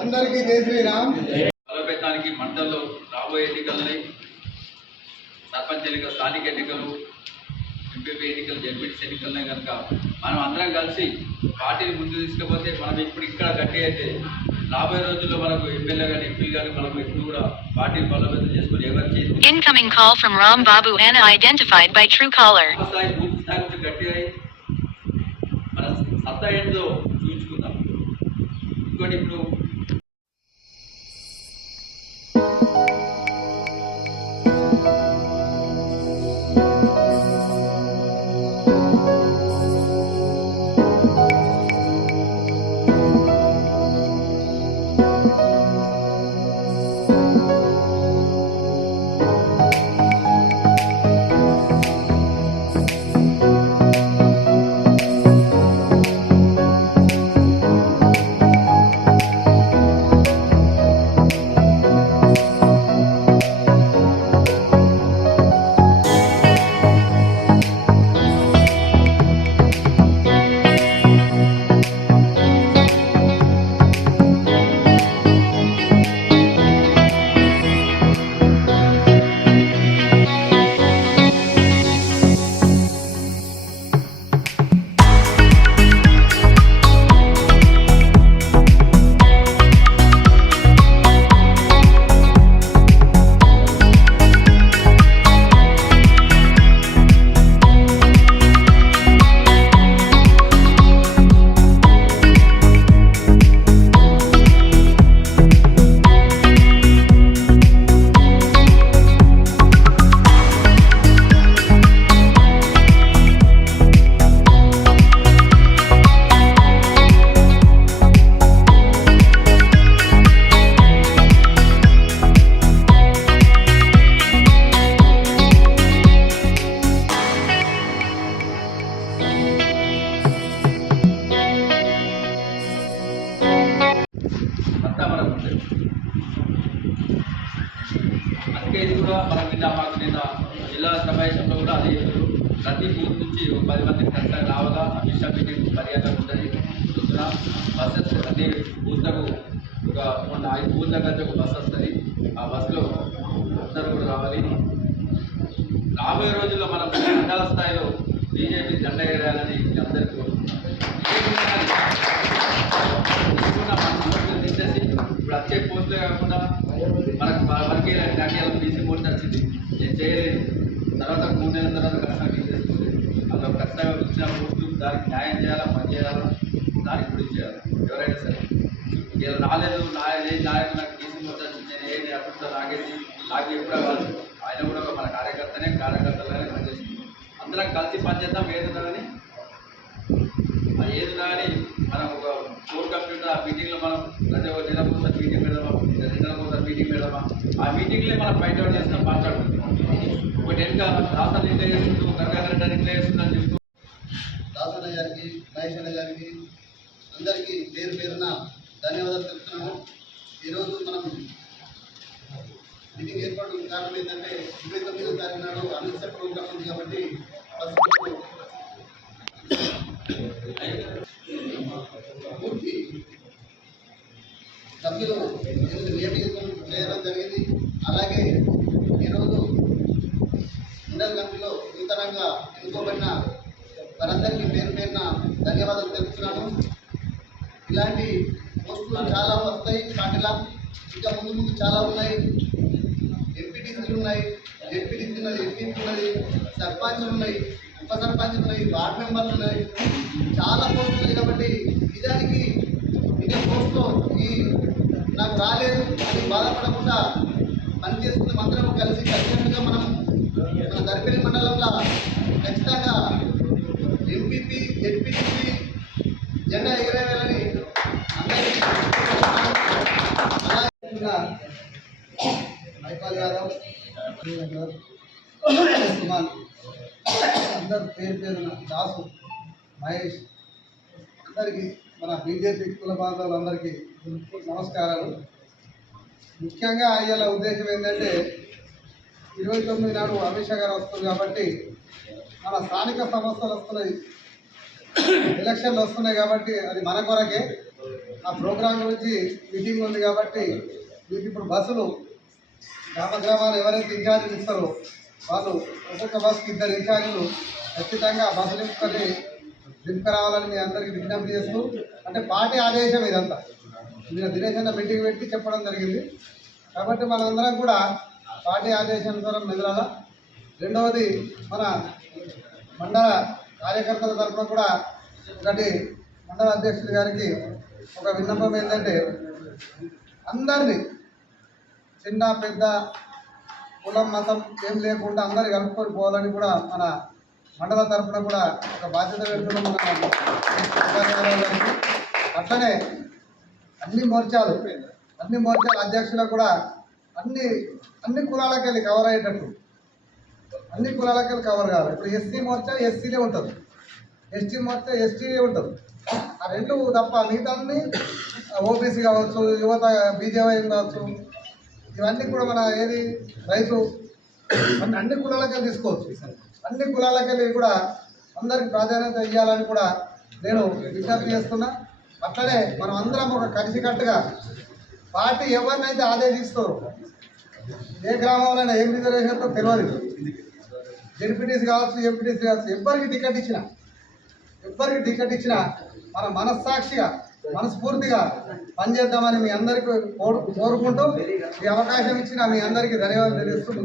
అందరికీ జై శ్రీరామ్. బలోపేతానికి మండలంలో రాబోయే ఎన్నికలని సర్పంచ్ ఎన్నికలు, స్థానిక ఎన్నికలు, ఎంపీపీ ఎన్నికలు, జడ్పీటీసీ ఎన్నికలనే కనుక మనం అందరం కలిసి పార్టీని ముందు తీసుకపోతే మనం ఇప్పుడు ఇక్కడ గట్టి అయితే రాబోయే రోజుల్లో మనకు ఎమ్మెల్యే కానీ ఎంపీలు కానీ మనకు ఇప్పుడు కూడా పార్టీని బలోపేతం చేసుకుని ఎవరు Incoming call from Ram Babu Anna identified by Truecaller. స్థాయి పూర్తి స్థాయి నుంచి గట్టి అయి మన సత్తా ఏంటో చూపించుకుందాం. ఇంకోటి ఇప్పుడు అందుకే ఇది కూడా మనకు నిన్న జిల్లా సమావేశంలో కూడా అదే ప్రతి బూత్ నుంచి 10 మంది ఖచ్చితంగా రావాలా. అమిషా మీటింగ్ పర్యాటన ఉంటుంది. చూస్తున్న బస్సెస్ అన్ని బూత్లకు ఒక 5 బూత్ల కలిసి ఒక బస్సు వస్తుంది. ఆ బస్సులో అందరూ కూడా రావాలి. రాబోయే రోజుల్లో మనం మండల స్థాయిలో బీజేపీ జెండా ఎగరేయాలని అందరికీ కోరుకుంటున్నాం. తీసేసి ఇప్పుడు వచ్చే పోస్టులే కాకుండా మనకు వరకే నాట్యాలకు బీసీ పోస్ట్ వచ్చింది, నేను చేయలేదు. తర్వాత 3 నెలల తర్వాత ఖచ్చితంగా తీసేస్తుంది. అందులో ఖచ్చితంగా ఇచ్చిన పోస్టులు దానికి న్యాయం చేయాలా, పని చేయాలా, దానికి కూడా చేయాలి. ఎవరైనా సరే ఇలా రాలేదు, నాయకు నాకు బీసీ పోస్ట్ వచ్చింది, నేను ఏది అప్పుడు నాగేది నాకు ఎప్పుడో కాదు. ఆయన కూడా మన కార్యకర్తలనే పనిచేస్తుంది. అందరం కలిసి పనిచేద్దాం. ఏదున్నా కానీ మనం ఒక కోర్ కంప్యూటర్ ఆ మీటింగ్లో మనం ప్రతి ఒక్క నెల కోసం మీటింగ్ పెడదామా, 2 నెలల కోసం మీటింగ్ పెడదామా, ఆ మీటింగ్లే మనం ఫైండ్ అవుట్ చేస్తాం, మాట్లాడుకుంటాం. ఒకటి ఇంకా దాసన్ ఇట్లా చేస్తుంటూ గంగాధర్ రెడ్డి ఇట్లా చేస్తుందని చెప్తూ దాసన్న గారికి, మహేష్ అన్న గారికి అందరికీ పేరు పేరున ధన్యవాదాలు చెప్తున్నాము. ఈరోజు మనం మీటింగ్ ఏర్పాటు కారణం ఏంటంటే 29వ తారీఖు నాడు అమిత్ షా ప్రోగ్రామ్ ఉంది కాబట్టి పూర్తి సభ్యులు నియమితం చేయడం జరిగింది. అలాగే ఈరోజు మండల కమిటీలో నూతనంగా ఎన్నుకోబడిన వారందరికీ పేరు పేరున ధన్యవాదాలు తెలుపుతున్నాను. ఇలాంటి పోస్టులు చాలా వస్తాయి పార్టీలా, ఇంకా ముందు చాలా ఉన్నాయి. ఎంపీటీసీలు ఉన్నాయి, జెడ్పీటీసీ ఉన్నది, ఎంపీపీ ఉన్నది, సర్పంచ్లు ఉన్నాయి, ఉప సర్పంచ్లు ఉన్నాయి, వార్డు మెంబర్లు ఉన్నాయి, చాలా పోస్టులు ఉన్నాయి. కాబట్టి నిజానికి ఇంకా పోస్టులో నాకు రాలేదు అని బాధపడకుండా పనిచేస్తున్న అందరం కలిసి కలిసినట్టుగా మనం మన దర్పల్లి మండలంలో ఖచ్చితంగా ఎంపీపీ, జెడ్పీటీసీ జెండా ఎగరేయాలని అందరికీ మైపాల్ యాదవ్, సుమాన్ అందరూ పేరు పేరున దాసు మహేష్ అందరికీ మన బీజేపీ కుల బాంధవులందరికీ నమస్కారాలు. ముఖ్యంగా ఇవాళ ఉద్దేశం ఏంటంటే 29 నాడు అమిత్ షా గారు వస్తుంది కాబట్టి మన స్థానిక సంస్థలు వస్తున్నాయి, ఎలక్షన్లు వస్తున్నాయి కాబట్టి అది మన కొరకే. ఆ ప్రోగ్రాం గురించి మీటింగ్ ఉంది కాబట్టి మీకు ఇప్పుడు బస్సులు గ్రామాలు ఎవరైతే ఇన్ఛార్జీలు ఇస్తారో వాళ్ళు ఒక్కొక్క బస్సుకి 2 ఇన్ఛార్జీలు ఖచ్చితంగా బస్సులు నింపుకురావాలని మీ అందరికీ విజ్ఞప్తి చేస్తూ, అంటే పార్టీ ఆదేశం ఇదంతా. నిన్న దినేష్ అన్న మీటింగ్ పెట్టి చెప్పడం జరిగింది కాబట్టి మనందరం కూడా పార్టీ ఆదేశానుసారం మెదలాల. రెండవది మన మండల కార్యకర్తల తరఫున కూడా ఒకటి మండల అధ్యక్షుడి గారికి ఒక విన్నపం ఏంటంటే అందరినీ చిన్న పెద్ద కులం మతం ఏం లేకుండా అందరు కలుపుకొని పోవాలని కూడా మన మండల తరఫున కూడా ఒక బాధ్యత పెడుతున్నాం మన గారికి. అట్లనే అన్ని మోర్చాలు అధ్యక్షులకు కూడా అన్ని కులాలకు వెళ్ళి కవర్ అయ్యేటట్టు అన్ని కులాలకు వెళ్ళి కవర్ కావాలి. ఇప్పుడు ఎస్సీ మోర్చా ఎస్సీలే ఉంటుంది, ఎస్టీ మోర్చా ఎస్టీలే ఉంటుంది. ఆ రెండు తప్ప మిగతాన్ని ఓబీసీ కావచ్చు, యువత బీజేవై కావచ్చు, ఇవన్నీ కూడా మన ఏది రైతు అన్ని కులాలకెళ్ళి తీసుకోవచ్చు. అన్ని కులాలకెళ్ళి కూడా అందరికి ప్రాధాన్యత ఇవ్వాలని కూడా నేను విజ్ఞప్తి చేస్తున్నా. అట్లనే మనం అందరం ఒక కలిసికట్టుగా పార్టీ ఎవరినైతే ఆదేశిస్తారో, ఏ గ్రామంలో ఏం రిజర్వేషన్తో తెలియదు, జెడ్పీటీసీ కావచ్చు, ఎంపీటీసీ కావచ్చు, ఎవరికి టికెట్ ఇచ్చినా మన మనస్సాక్షిగా మనస్ఫూర్తిగా పనిచేద్దామని మీ అందరికీ కోరుకుంటూ ఈ అవకాశం ఇచ్చిన మీ అందరికీ ధన్యవాదాలు తెలుస్తూ